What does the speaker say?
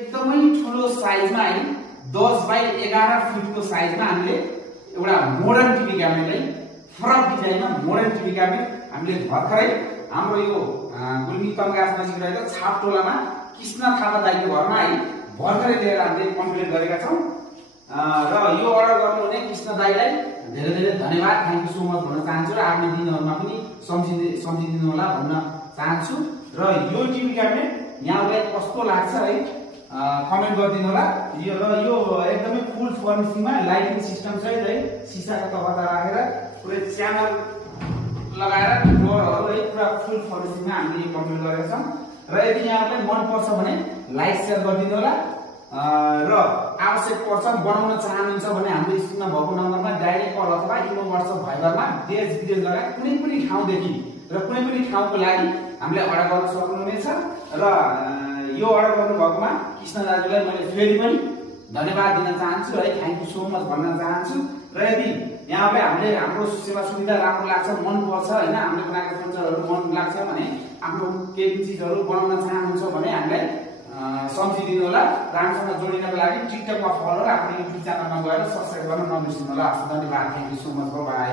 एकदमै ठुलो साइजमा है 10 बाइ 11 फिटको साइजमा हामीले एउटा मोडर्न टिभी क्याबिनेटलाई फरक डिजाइनमा मोडर्न टिभी क्याबिनेट हामीले भर्खरै हाम्रो यो गुल्मी तम्घास नजिक रहेको छापटोलामा कृष्ण थापा दाइको घरमा है भर्खरै लिएर हामीले कम्प्लिट गरेका छौं र यो अर्डर गर्नुहुने कृष्ण दाइलाई धेरै धेरै धन्यवाद, थ्यांक यू सो मच भन्न चाहन्छु र आउने दिनहरुमा पनि सम्झिदिनु होला भन्न चाहन्छु र यो टिभी क्याबिनेट यहाँलाई कस्तो लाग्छ है कमेन्ट गरिदिनु होला। यो एकदमै फुल फर्निशिङमा लाइटिङ सिस्टम सहित है सिसाको तबका राखेर पुरै च्यानल लगाएर डोरहरु है पुरा फुल फर्निशिङमा हामीले कम्प्लिट गरेका छौं र यदि यहाँलाई मन पर्छ भने लाइक शेयर गरिदिनु होला र आवश्यक पर्छ बनाउन चाहनुहुन्छ भने हाम्रो स्क्रिनमा भएको नम्बरमा डाइरेक्ट कल अथवा इमो WhatsApp भाइबरमा देश विदेश लगायत कुनै पनि ठाउँदेखि र कुनै पनि ठाउँको लागि हामीले अर्डर गर्न सक्नुहुनेछ र यो अर्डर गर्नु भएकोमा कृष्ण दाजुलाई मैले फेरि पनि धन्यवाद दिन चाहन्छु है, थ्यांक यू सो मच भन्न चाहन्छु र यदि यहाँलाई हामीले हाम्रो सेवा सुविधा राम्रो लाग्छ, मन पर्छ हैन, हामीले बनाएको फर्निचरहरु मन लाग्छ भने आफ्नो केही चीजहरु बनाउन चाहनुहुन्छ भने हामीलाई सम्झिदिनु होला। राम्रोसँग जोडिनको लागि टिकटकमा फलो र आफ्नो युट्युब च्यानलमा गएर सब्स्क्राइब गर्न नबिर्सनु होला। धन्यवाद, thank you so much, bye bye.